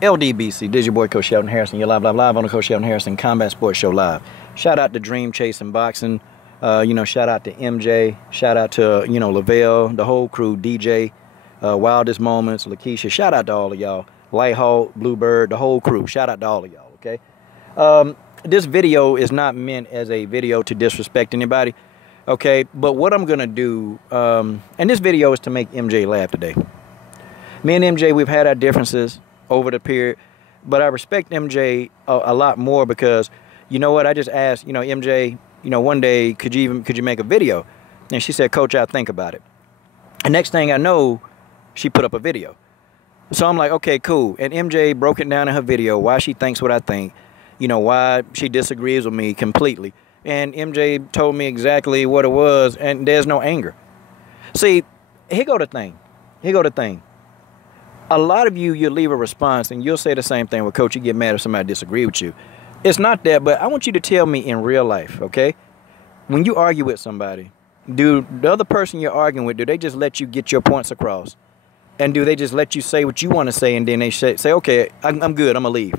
LDBC, this is your boy Coach Shelton Harrison. You're live on the Coach Shelton Harrison Combat Sports Show live. Shout out to Dream Chasing Boxing. Shout out to MJ. Shout out to, Lavelle, the whole crew, DJ, Wildest Moments, Lakeisha. Shout out to all of y'all. Lighthawk, Bluebird, the whole crew. Shout out to all of y'all, okay? This video is not meant as a video to disrespect anybody, okay? But what I'm going to do, and this video is to make MJ laugh today. Me and MJ, we've had our differences over the period, but I respect MJ a lot more because, you know what, I just asked, MJ, one day, could you make a video? And she said, Coach, I'll think about it. And next thing I know, she put up a video. So I'm like, okay, cool. And MJ broke it down in her video, why she thinks what I think, why she disagrees with me completely. And MJ told me exactly what it was, and there's no anger. See, here go the thing. A lot of you'll leave a response and you'll say the same thing. Well, Coach, you get mad if somebody disagree with you. It's not that, but I want you to tell me in real life, okay? When you argue with somebody, do the other person you're arguing with, do they just let you get your points across? And do they just let you say what you want to say and then they say okay, I'm good, I'm going to leave?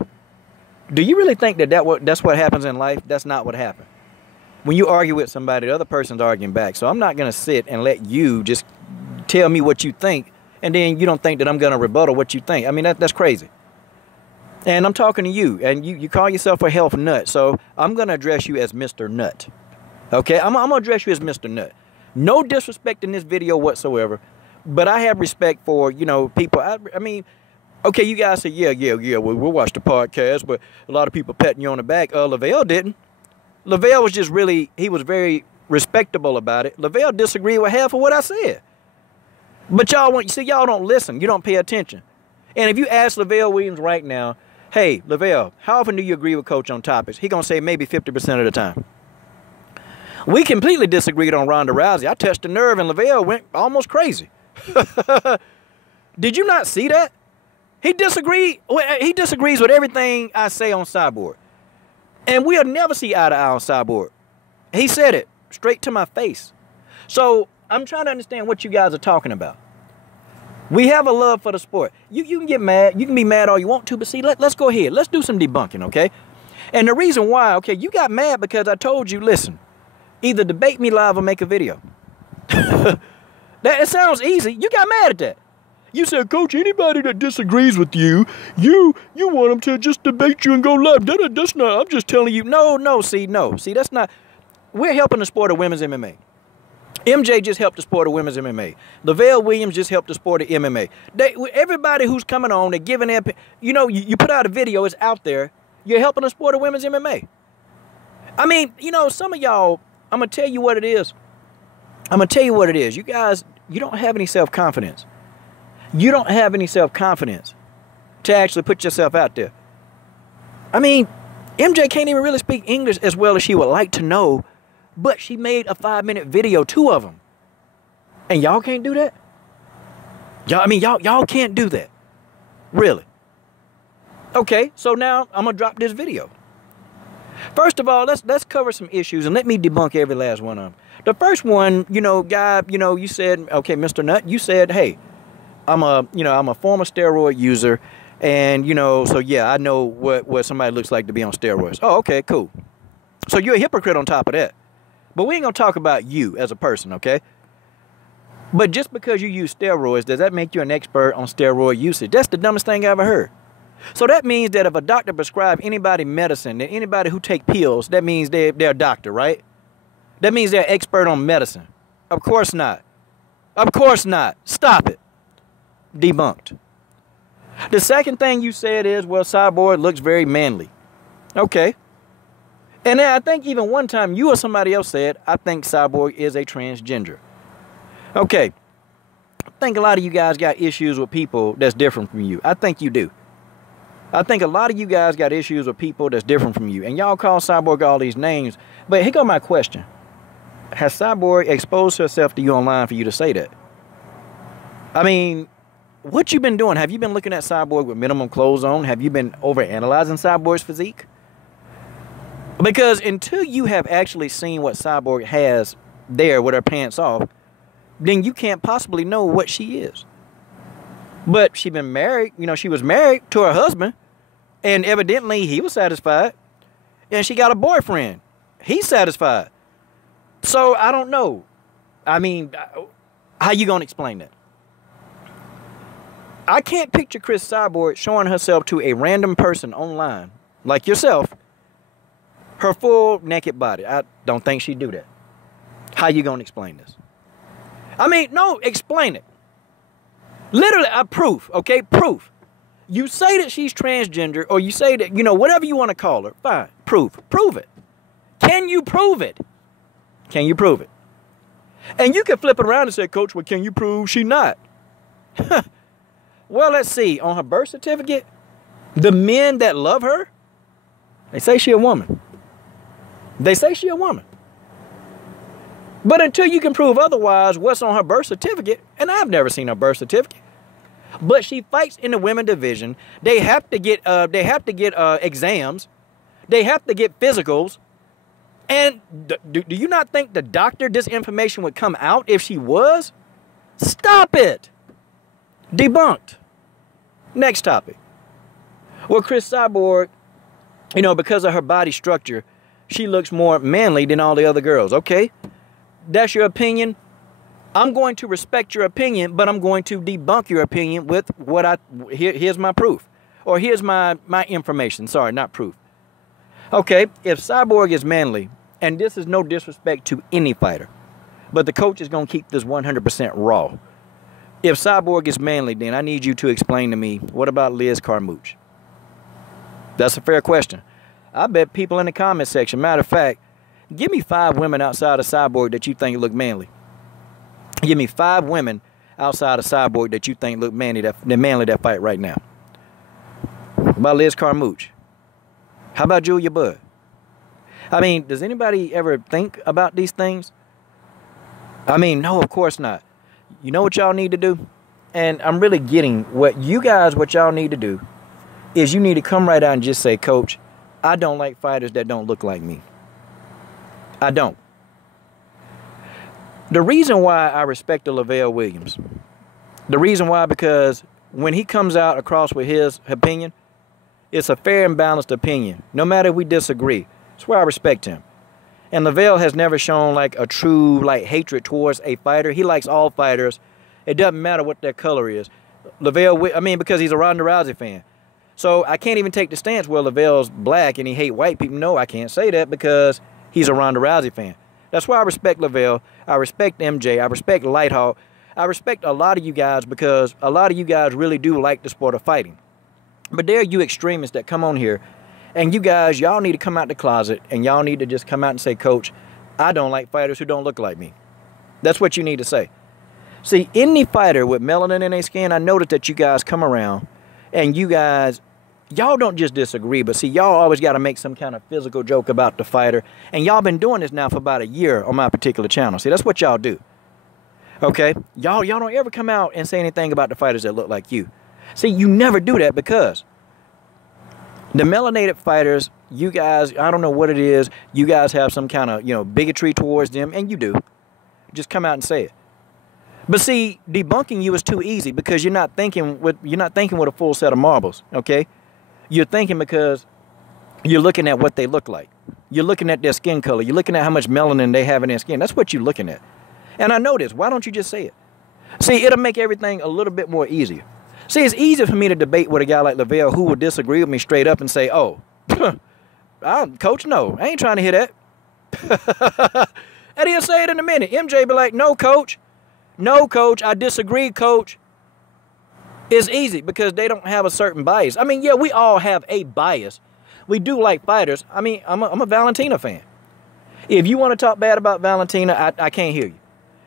Do you really think that's what happens in life? That's not what happened. When you argue with somebody, the other person's arguing back. So I'm not going to sit and let you just tell me what you think and then you don't think that I'm going to rebuttal what you think. I mean, that's crazy. And I'm talking to you, and you call yourself a health nut, so I'm going to address you as Mr. Nut. Okay? I'm going to address you as Mr. Nut. No disrespect in this video whatsoever, but I have respect for, people. I mean, okay, you guys say, yeah, we'll watch the podcast, but a lot of people patting you on the back. Lavelle didn't. Lavelle was just he was very respectable about it. Lavelle disagreed with half of what I said. But y'all don't listen. You don't pay attention. And if you ask Lavelle Williams right now, hey, Lavelle, how often do you agree with Coach on topics? He's going to say maybe 50% of the time. We completely disagreed on Ronda Rousey. I touched a nerve and Lavelle went almost crazy. Did you not see that? He disagrees with everything I say on Cyborg. And we'll never see eye to eye on Cyborg. He said it straight to my face. So I'm trying to understand what you guys are talking about. We have a love for the sport. You can get mad. You can be mad all you want to, but see, let's go ahead. Let's do some debunking, okay? And the reason why, okay, you got mad because I told you, listen, either debate me live or make a video. It sounds easy. You got mad at that. You said, Coach, anybody that disagrees with you want them to just debate you and go live. That's not, I'm just telling you. No. See, that's not. We're helping the sport of women's MMA. MJ just helped the sport of women's MMA. Lavelle Williams just helped the sport of MMA. Everybody who's coming on, they're giving their, you put out a video, it's out there. You're helping the sport of women's MMA. I mean, some of y'all, I'm going to tell you what it is. You guys, you don't have any self-confidence. You don't have any self-confidence to actually put yourself out there. I mean, MJ can't even really speak English as well as she would like to know. But she made a 5-minute video, 2 of them. And y'all can't do that? Y'all can't do that. Really? Okay, so now I'm going to drop this video. First of all, let's cover some issues and let me debunk every last one of them. The first one, guy, you said, okay, Mr. Nut, you said, hey, I'm a former steroid user and, so yeah, I know what somebody looks like to be on steroids. Oh, okay, cool. So you're a hypocrite on top of that. But we ain't going to talk about you as a person, okay? But just because you use steroids, does that make you an expert on steroid usage? That's the dumbest thing I ever heard. So that means that if a doctor prescribes anybody medicine, that anybody who take pills, that means they're a doctor, right? That means they're an expert on medicine. Of course not. Of course not. Stop it. Debunked. The second thing you said is, well, Cyborg looks very manly. Okay. And then I think even one time you or somebody else said, I think Cyborg is a transgender. Okay. I think a lot of you guys got issues with people that's different from you. I think you do. I think a lot of you guys got issues with people that's different from you. And y'all call Cyborg all these names. But here go my question. Has Cyborg exposed herself to you online for you to say that? I mean, what you been doing? Have you been looking at Cyborg with minimum clothes on? Have you been overanalyzing Cyborg's physique? Because until you have actually seen what Cyborg has there with her pants off, then you can't possibly know what she is. But she been married, you know, she was married to her husband, and evidently he was satisfied. And she got a boyfriend. He's satisfied. So I don't know. I mean, how you gonna explain that? I can't picture Chris Cyborg showing herself to a random person online, like yourself, her full naked body. I don't think she'd do that. How you gonna explain this? I mean, no, explain it. Literally, proof, okay? Proof. You say that she's transgender, or you say that, you know, whatever you want to call her, fine. Proof. Prove it. Can you prove it? Can you prove it? And you can flip it around and say, Coach, well, can you prove she not? Well, let's see. On her birth certificate, the men that love her, they say she a woman. They say she a woman. But until you can prove otherwise, what's on her birth certificate, and I've never seen her birth certificate, but she fights in the women division. They have to get exams. They have to get physicals. And do you not think the doctor, this information would come out if she was? Stop it. Debunked. Next topic. Well, Chris Cyborg, you know, because of her body structure, she looks more manly than all the other girls. Okay, that's your opinion. I'm going to respect your opinion, but I'm going to debunk your opinion with what here's my proof. Or here's my information. Sorry, not proof. Okay, if Cyborg is manly, and this is no disrespect to any fighter, but the coach is going to keep this 100% raw. If Cyborg is manly, then I need you to explain to me, what about Liz Carmouche? That's a fair question. I bet people in the comment section, matter of fact, give me 5 women outside of Cyborg that you think look manly. Give me 5 women outside of Cyborg that you think look manly that fight right now. How about Liz Carmouche? How about Julia Budd? I mean, does anybody ever think about these things? I mean, no, of course not. You know what y'all need to do? And I'm really getting what y'all need to do is you need to come right out and just say, Coach, I don't like fighters that don't look like me. I don't. The reason why I respect the Lavelle Williams, the reason why, because when he comes out across with his opinion, it's a fair and balanced opinion. No matter if we disagree. That's why I respect him. And Lavelle has never shown like a true hatred towards a fighter. He likes all fighters. It doesn't matter what their color is. Lavelle, I mean, because he's a Ronda Rousey fan. So I can't even take the stance where Lavelle's black and he hate white people. No, I can't say that because he's a Ronda Rousey fan. That's why I respect Lavelle. I respect MJ. I respect Lighthawk. I respect a lot of you guys because a lot of you guys really do like the sport of fighting. But there are you extremists that come on here. And you guys, y'all need to come out the closet and y'all need to just come out and say, Coach, I don't like fighters who don't look like me. That's what you need to say. See, any fighter with melanin in their skin, I noticed that you guys come around and you guys, y'all don't just disagree, but see, y'all always got to make some kind of physical joke about the fighter. And y'all been doing this now for about a year on my particular channel. See, that's what y'all do. Okay? Y'all don't ever come out and say anything about the fighters that look like you. See, you never do that because the melanated fighters, you guys, I don't know what it is. You guys have some kind of, bigotry towards them, and you do. Just come out and say it. But see, debunking you is too easy because you're not thinking with a full set of marbles, okay? You're thinking because you're looking at what they look like. You're looking at their skin color. You're looking at how much melanin they have in their skin. That's what you're looking at. And I know this. Why don't you just say it? See, it'll make everything a little bit more easier. See, it's easy for me to debate with a guy like Lavelle who will disagree with me straight up and say, oh, Coach, no, I ain't trying to hear that. And he'll say it in a minute. MJ be like, no, Coach. No, Coach, I disagree, Coach. It's easy because they don't have a certain bias. I mean, yeah, we all have a bias. We do like fighters. I mean, I'm a Valentina fan. If you want to talk bad about Valentina, I can't hear you.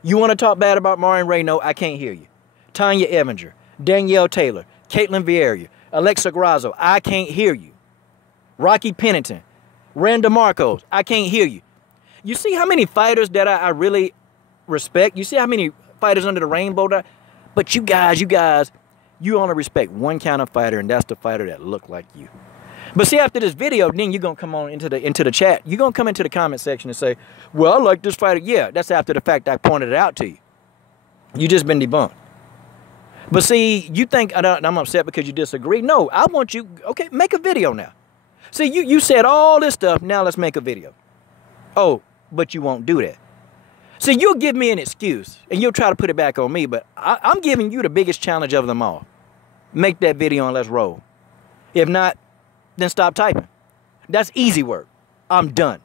You want to talk bad about Marion Renault, I can't hear you. Tanya Evinger, Danielle Taylor, Caitlin Vieira, Alexa Grasso, I can't hear you. Rocky Pennington, Randa Marcos, I can't hear you. You see how many fighters that I really respect? You see how many fighters under the rainbow that? But you guys, you only respect one kind of fighter, and that's the fighter that look like you. But see, after this video, then you're going to come on into the chat. You're going to come into the comment section and say, well, I like this fighter. Yeah, that's after the fact I pointed it out to you. You just been debunked. But see, you think I'm upset because you disagree. No, I want you, okay, make a video now. See, you said all this stuff, now let's make a video. Oh, but you won't do that. See, you'll give me an excuse, and you'll try to put it back on me, but I'm giving you the biggest challenge of them all. Make that video and let's roll. If not, then stop typing. That's easy work. I'm done.